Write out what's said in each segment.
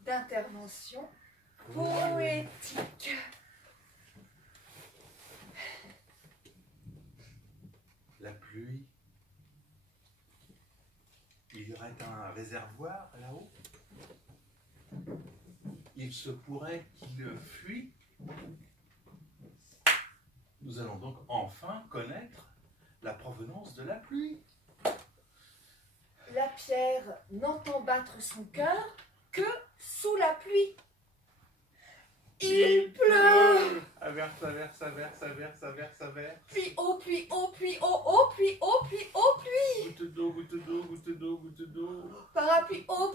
d'intervention poétique. La pluie. Il y aurait un réservoir là-haut. Il se pourrait qu'il fuit. Nous allons donc enfin connaître la provenance de la pluie. La pierre n'entend battre son cœur que sous la pluie. Il pleut. Averse, averse, averse, averse, averse, averse. Puis haut, puis haut, puis haut, haut, puis haut, puis haut, puis. Goutte d'eau, goutte d'eau, goutte d'eau, goutte d'eau. Parapluie haut,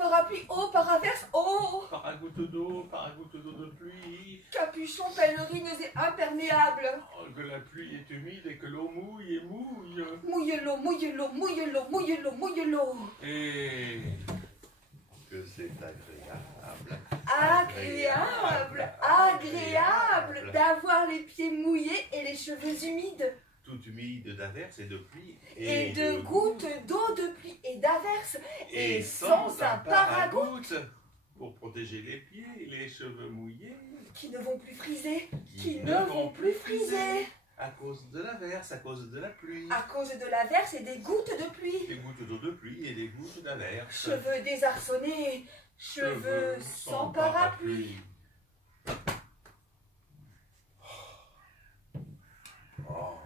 paraverse haut. Paragoutte d'eau de pluie. Capuchons, pèlerines et imperméables. Oh, que la pluie est humide et que l'eau mouille et mouille. Mouille l'eau, mouille l'eau, mouille l'eau, mouille l'eau, mouille l'eau. Et que c'est agréable. Agréable, agréable d'avoir les pieds mouillés et les cheveux humides. Tout humide d'averse et de pluie. Et de gouttes d'eau de pluie et d'averse. Et sans un paragoutte. Pour protéger les pieds, les cheveux mouillés. Qui ne vont plus friser. Qui ne vont plus friser. À cause de l'averse, à cause de la pluie. À cause de l'averse et des gouttes de pluie. Des gouttes d'eau de pluie et des gouttes d'averse. Cheveux désarçonnés. Cheveux sans parapluie. Oh.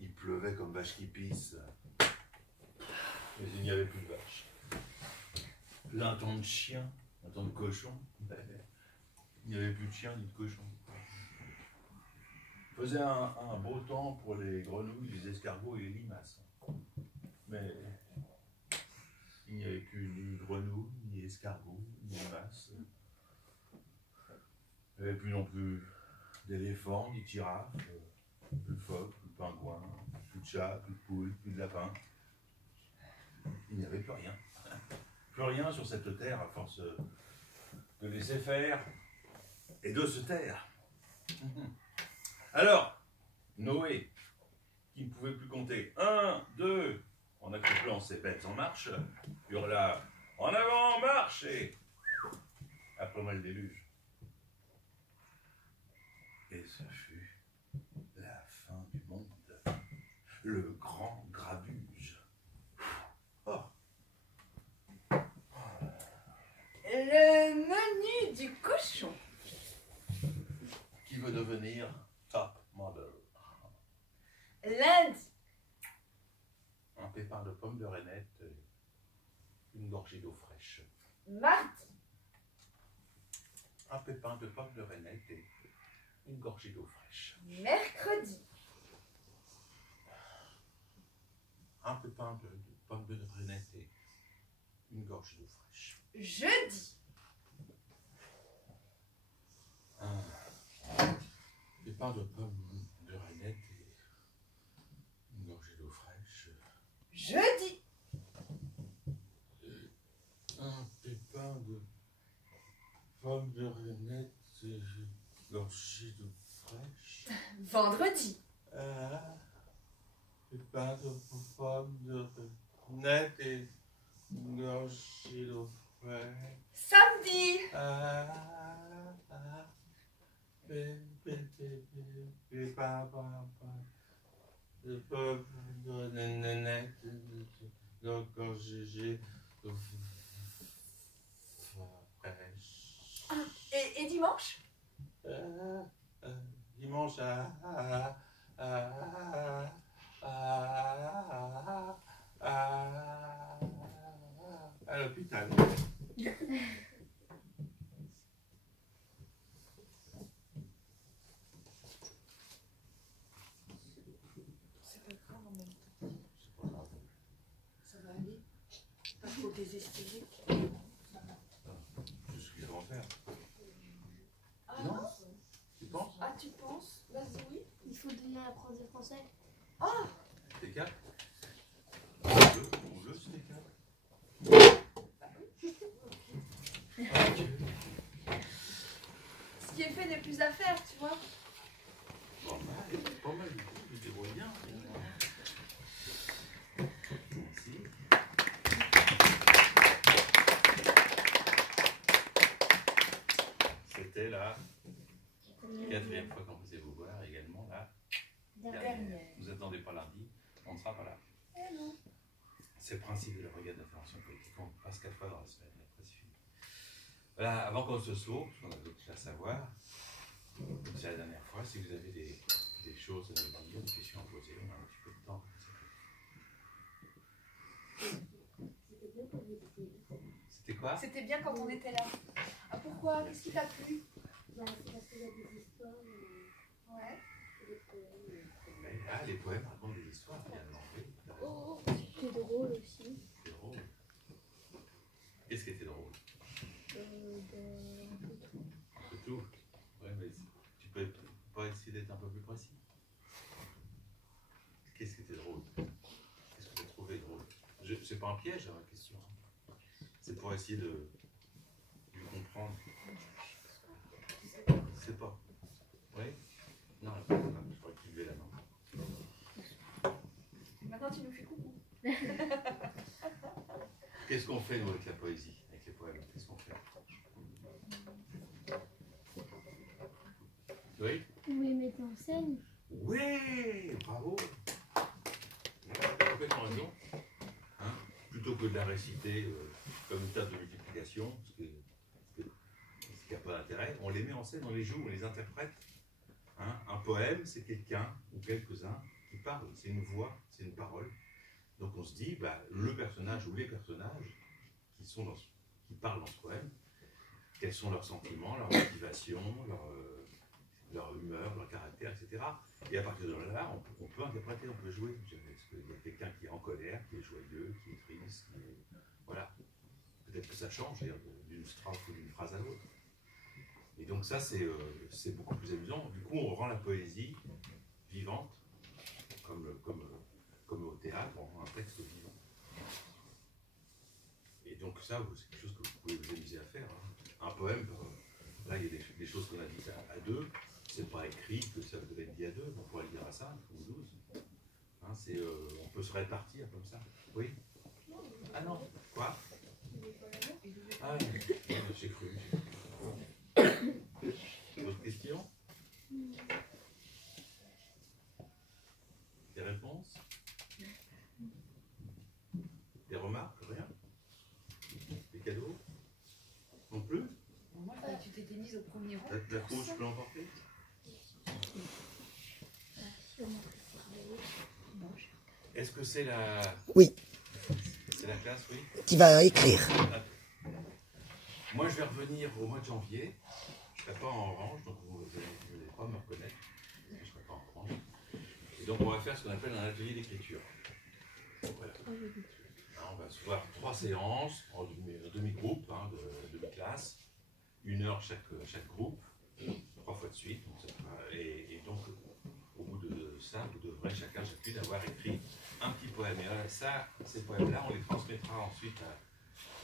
Il pleuvait comme vache qui pisse. Mais il n'y avait plus de vache. Plus un ton de chien, un ton de cochon. Il n'y avait plus de chien ni de cochon. Il faisait un beau temps pour les grenouilles, les escargots et les limaces. Mais il n'y avait plus ni grenouilles, ni escargots, ni limaces. Il n'y avait plus non plus d'éléphants, ni de girafes, plus de phoques, plus de pingouins, plus de chats, plus de poules, plus de lapins. Il n'y avait plus rien. Plus rien sur cette terre à force de laisser faire et de se taire. Alors, Noé, qui ne pouvait plus compter 1, 2, en accouplant ses bêtes en marche, hurla « En avant, marche !» et après le déluge. Et ce fut la fin du monde, le grand grabuge. Oh. Le menu du cochon. Qui veut devenir top model? Lundi. Un pépin de pomme de reinette, une gorgée d'eau fraîche. Mardi. Un pépin de pomme de reinette et une gorgée d'eau fraîche. Mercredi. Un pépin de pomme de reinette et une gorgée d'eau fraîche. Jeudi. Un pépin de pomme de reinette et une gorgée d'eau fraîche. Jeudi. Un pépin de pomme de reinette et une gorgée d'eau fraîche. Vendredi. Pépin de pomme de reinette et une gorgée d'eau fraîche. Samedi. De pomme de reinette et une gorgée d'eau fraîche. Et dimanche. Dimanche à l'hôpital. C'est pas grave en même temps. C'est pas grave. Ça va aller. Pas trop désespéré. C'est ce qu'ils vont faire. Ah Non. non. Tu penses? Ah, tu penses? Vas-y, oui. Il faut donner la prof de français. Ah. T'es quatre? On veut ce t'es quatre. Ce qui est fait n'est plus à faire, tu vois. Pas mal, pas mal du tout, je me débrouille bien. Merci. c'était la quatrième fois qu'on faisait vous voir, également la dernière. Vous attendez pas lundi, on ne sera pas là. C'est le principe de la brigade d'information politique, on passe 4 fois dans la semaine, après c'est fini. Voilà, avant qu'on se sauve, parce qu'on a d'autres choses à savoir, comme c'est la dernière fois, si vous avez des choses à nous dire, des questions à poser, on a un petit peu de temps. C'était quoi? C'était bien quand on était là. Ah, pourquoi? Qu'est-ce qui t'a plu? Bah, c'est parce qu'il y a des histoires. Ouais. Des poèmes. Ah, les poèmes racontent des histoires, finalement. Oui, Oh, c'était drôle aussi. c'est drôle. Qu'est-ce qui était drôle? Un peu tout. Ouais, mais tu peux pas essayer d'être un peu plus précis? Qu'est-ce qui était drôle? Qu'est-ce que tu as trouvé drôle? C'est pas un piège, hein, la question. C'est pour essayer de comprendre. Je sais pas. Oui? Non, je crois que tu levais la main. Maintenant, tu nous fais coucou. Qu'est-ce qu'on fait, nous, avec la poésie, avec les poèmes? Qu'est-ce qu'on fait? Oui? Vous les mettez en scène? Oui! Bravo! Tu as complètement raison. Hein? Plutôt que de la réciter comme une table de multiplication, ce qui n'a pas d'intérêt, on les met en scène, on les joue, on les interprète. Hein? Un poème, c'est quelqu'un ou quelques-uns qui parlent, c'est une voix, c'est une parole. Donc on se dit, bah, le personnage ou les personnages qui parlent dans ce poème, quels sont leurs sentiments, leurs motivations, leur humeur, leur caractère, etc. Et à partir de là, on peut interpréter, on peut jouer. Est-ce qu'il y a quelqu'un qui est en colère, qui est joyeux, qui est triste, voilà. Peut-être que ça change d'une strophe ou d'une phrase à l'autre. Et donc ça, c'est beaucoup plus amusant. Du coup, on rend la poésie vivante, comme au théâtre, on rend un texte vivant. Et donc ça, c'est quelque chose que vous pouvez vous amuser à faire. Hein. Un poème, là, il y a des choses qu'on a dites à deux. C'est pas écrit que ça devait être dit à deux, on pourrait le dire à 5 ou 12. Hein, on peut se répartir comme ça. Oui? Ah non? Quoi? Ah, j'ai cru. D'autres questions? Des réponses? Des remarques? Rien? Des cadeaux? Non plus? Moi, tu t'étais mise au premier rang. La couche, je peux l'emporter? Est-ce que c'est la... Oui. C'est la classe, oui? Qui va écrire. Moi, je vais revenir au mois de janvier. Je ne serai pas en orange, donc vous n'allez pas me reconnaître. Je ne serai pas en orange. Et donc, on va faire ce qu'on appelle un atelier d'écriture. Voilà. On va se voir 3 séances en demi-groupe, hein, de demi-classe. 1 heure chaque groupe, 3 fois de suite. Donc et donc, au bout de ça, vous devrez chacune avoir écrit un petit poème. Et ça, ces poèmes-là, on les transmettra ensuite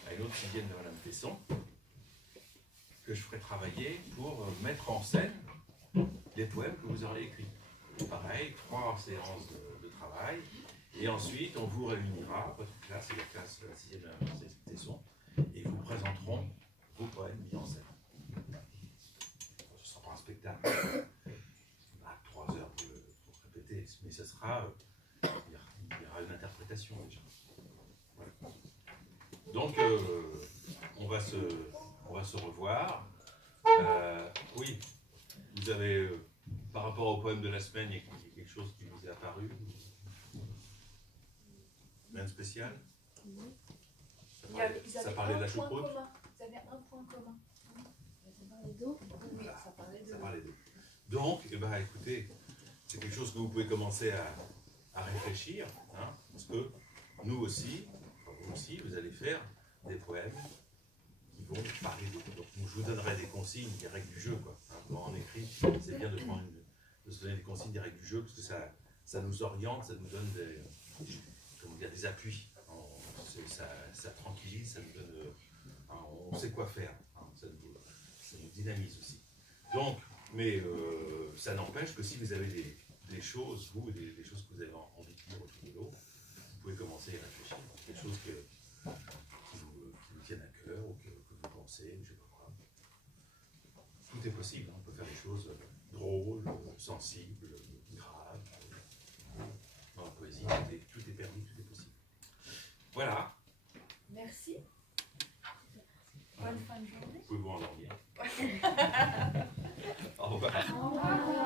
à une autre filière de Madame Tesson, que je ferai travailler pour mettre en scène les poèmes que vous aurez écrits. Pareil, 3 séances de travail. Et ensuite, on vous réunira, votre classe et la classe de la 6e de Madame Tesson, et vous présenteront vos poèmes mis en scène. Ce ne sera pas un spectacle à 3 heures pour répéter, mais ce sera, il y aura une interprétation déjà. Voilà. Donc, on va se revoir. Oui, vous avez, par rapport au poème de la semaine, il y a quelque chose qui vous est apparu? Rien de spécial? Ça parlait de la choucroute? Vous avez un point commun. Ça parlait d'eau. Oui, ça parlait de... Ça parlait d'eau. Donc, eh ben, écoutez, c'est quelque chose que vous pouvez commencer à réfléchir, hein, parce que nous aussi, enfin vous aussi, vous allez faire des poèmes qui vont parler d'eau. Donc, je vous donnerai des consignes, des règles du jeu, quoi. Hein, quand on écrit, c'est bien de se donner des consignes, des règles du jeu, parce que ça nous oriente, ça nous donne des appuis. Ça tranquillise, ça nous donne, on sait quoi faire, hein, ça nous dynamise aussi. Donc, mais ça n'empêche que si vous avez des choses, des choses que vous avez envie de dire autour de l'eau, vous pouvez commencer à réfléchir, des choses qui vous tiennent à cœur, ou que vous pensez, ou je ne sais pas quoi. Tout tout est possible. On peut faire des choses drôles, sensibles, graves. Dans la poésie, tout est permis, tout est possible. Voilà. Merci. Bonne fin de journée. Vous pouvez vous endormir. Au revoir. Au revoir.